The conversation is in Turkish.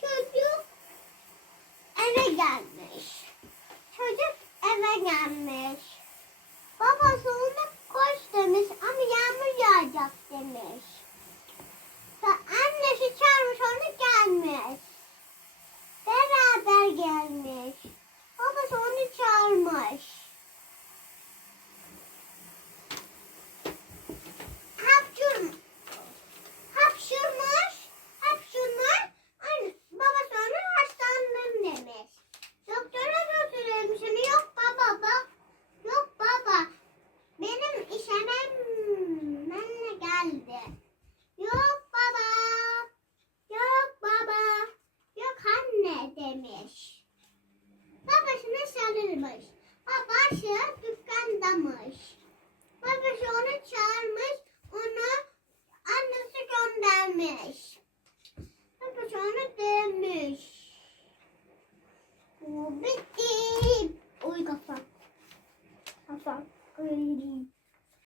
Çocuk eve gelmiş. Çocuk eve gelmiş. Babası ona koş demiş ama yağmur yağacak demiş. demiş. Babasına sarılmış. Babası dükkandamış. Babası onu çağırmış. Onu annesi göndermiş. Babası onu dövmüş. Bu bitti. Uy kafa. Kafa. Uy.